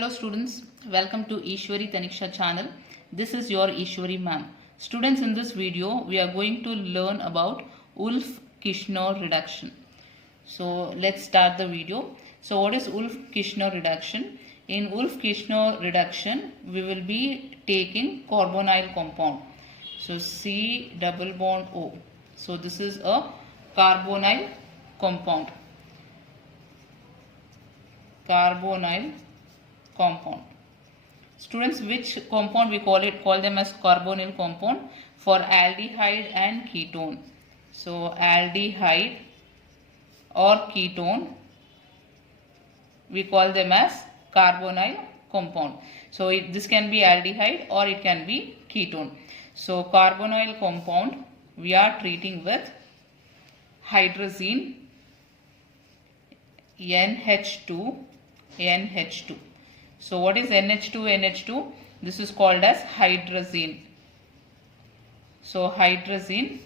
Hello students, welcome to Eshwari Thaniksha channel. This is your Eshwari ma'am. Students, in this video we are going to learn about Wolff Kishner reduction. So let's start the video. So what is Wolff Kishner reduction? In Wolff Kishner reduction we will be taking carbonyl compound. So C double bond O. So this is a carbonyl compound. Carbonyl compound. Students, which compound we call them as carbonyl compound? For aldehyde and ketone. So aldehyde or ketone, we call them as carbonyl compound. So this can be aldehyde or it can be ketone. So carbonyl compound we are treating with hydrazine NH2. So what is NH2? This is called as hydrazine. So hydrazine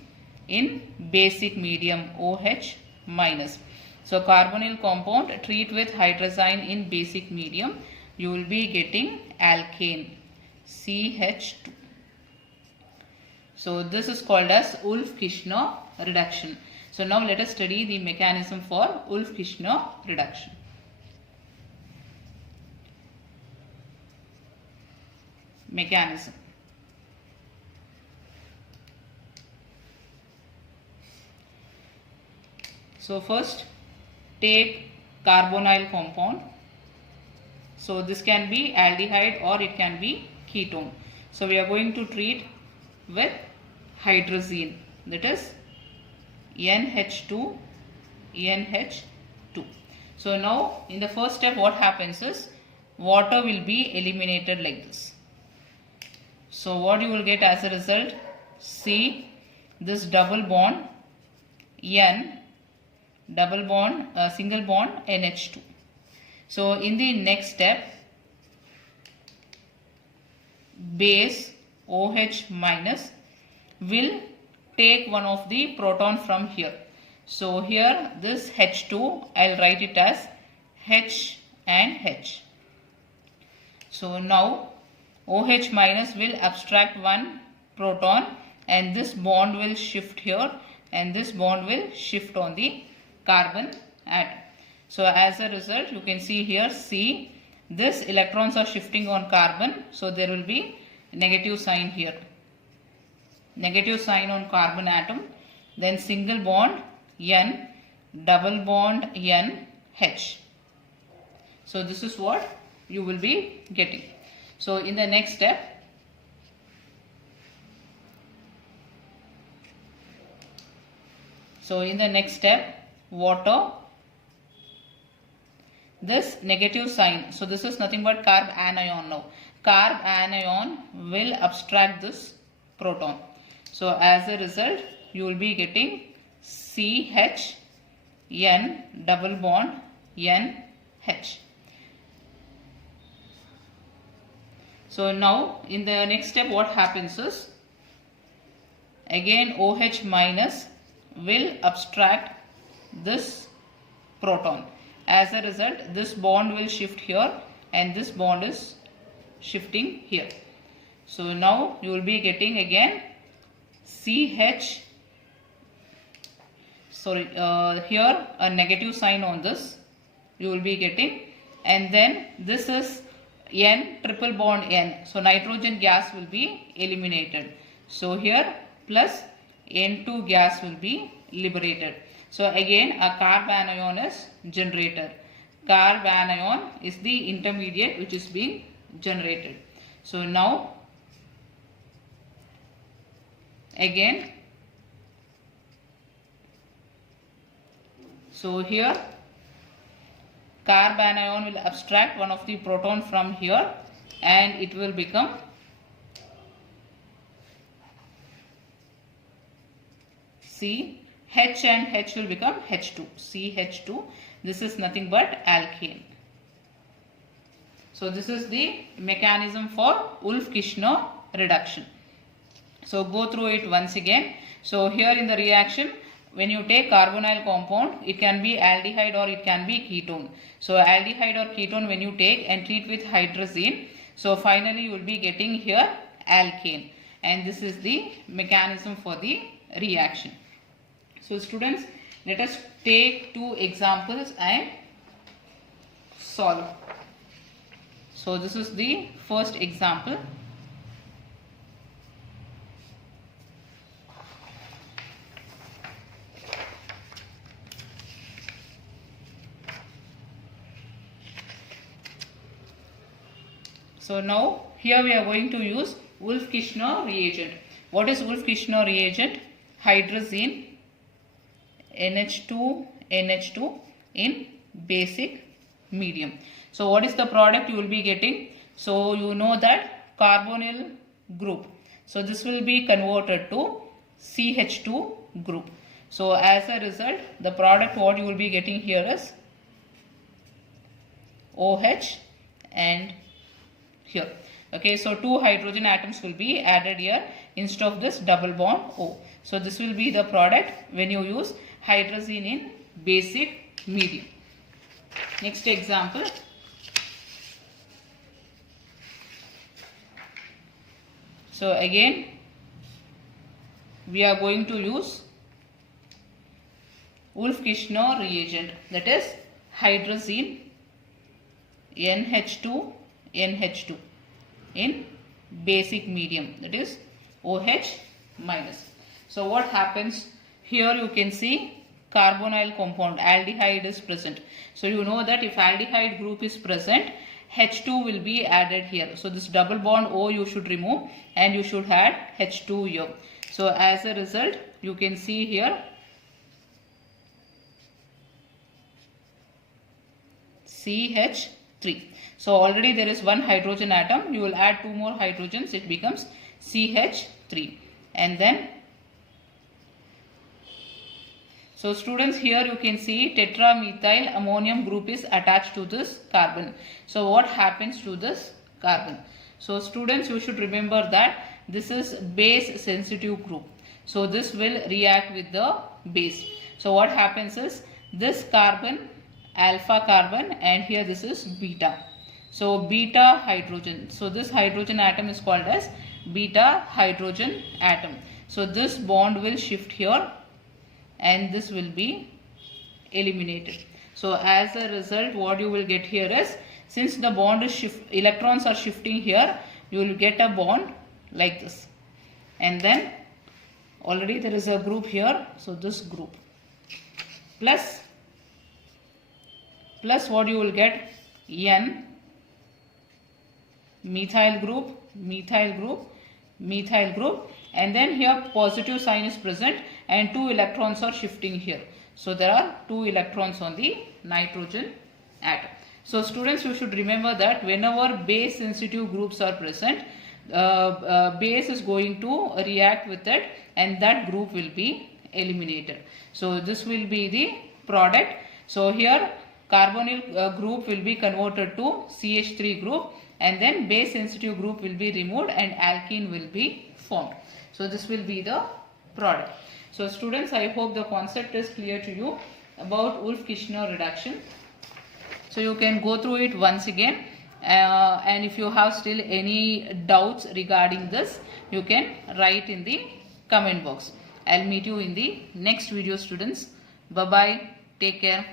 in basic medium OH minus. So carbonyl compound treat with hydrazine in basic medium, you will be getting alkane CH2. So this is called as Wolff Kishner reduction. So now let us study the mechanism for Wolff Kishner reduction. Mechanism. So first take carbonyl compound. So this can be aldehyde or it can be ketone. So we are going to treat with hydrazine, that is NH2. So now in the first step what happens is water will be eliminated like this. So what you will get as a result, C, this double bond N, double bond, single bond NH2. So in the next step, base OH minus will take one of the proton from here. So here this H2, I'll write it as H and H. So now OH minus will abstract one proton and this bond will shift here and this bond will shift on the carbon atom. So as a result you can see here C, this electrons are shifting on carbon, so there will be negative sign here. Negative sign on carbon atom, then single bond N, double bond N, H. So this is what you will be getting. So in the next step, water, this negative sign, so this is nothing but carb anion now. Carb anion will abstract this proton. So as a result, you will be getting CH, N, double bond N, H. So now in the next step what happens is again OH minus will abstract this proton. As a result this bond will shift here and this bond is shifting here. So now you will be getting again CH, here a negative sign on this you will be getting, and then this is N, triple bond N. So nitrogen gas will be eliminated. So here plus N2 gas will be liberated. So again a carb anion is generated. Carb anion is the intermediate which is being generated. So now again, so here carb anion will abstract one of the proton from here and it will become C. H and H will become H2, CH2. This is nothing but alkane. So this is the mechanism for Wolff Kishner reduction. So go through it once again. So here in the reaction when you take carbonyl compound, it can be aldehyde or it can be ketone. So aldehyde or ketone when you take and treat with hydrazine, so finally you will be getting here alkane, and this is the mechanism for the reaction. So students, let us take two examples and solve. So this is the first example. So now here we are going to use Wolff Kishner reagent. What is Wolff Kishner reagent? Hydrazine, NH2, NH2 in basic medium. So what is the product you will be getting? So you know that carbonyl group. So this will be converted to CH2 group. So as a result, the product what you will be getting here is OH and here. Okay, so two hydrogen atoms will be added here instead of this double bond O. So this will be the product when you use hydrazine in basic medium. Next example. So again we are going to use Wolff Kishner reagent, that is hydrazine NH2 NH2 in basic medium, that is OH minus. So what happens here, you can see carbonyl compound aldehyde is present. So you know that if aldehyde group is present, H2 will be added here. So this double bond O you should remove and you should add H2 here. So as a result, you can see here CH3. So already there is one hydrogen atom, you will add two more hydrogens, it becomes CH3. And then, so students, here you can see tetramethyl ammonium group is attached to this carbon. So what happens to this carbon? So students, you should remember that this is base sensitive group. So this will react with the base. So what happens is this carbon, alpha carbon, and here this is beta. So beta hydrogen. So this hydrogen atom is called as beta hydrogen atom. So this bond will shift here and this will be eliminated. So as a result, what you will get here is, since the bond is electrons are shifting here, you will get a bond like this. And then already there is a group here. So this group plus what you will get N, methyl group, methyl group, methyl group, and then here positive sign is present and two electrons are shifting here. So there are two electrons on the nitrogen atom. So students, you should remember that whenever base sensitive groups are present, base is going to react with it and that group will be eliminated. So this will be the product. So here carbonyl group will be converted to CH3 group, and then base sensitive group will be removed and alkene will be formed. So this will be the product. So students, I hope the concept is clear to you about Wolff Kishner reduction. So you can go through it once again, and if you have still any doubts regarding this, you can write in the comment box. I'll meet you in the next video, students. Bye bye. Take care.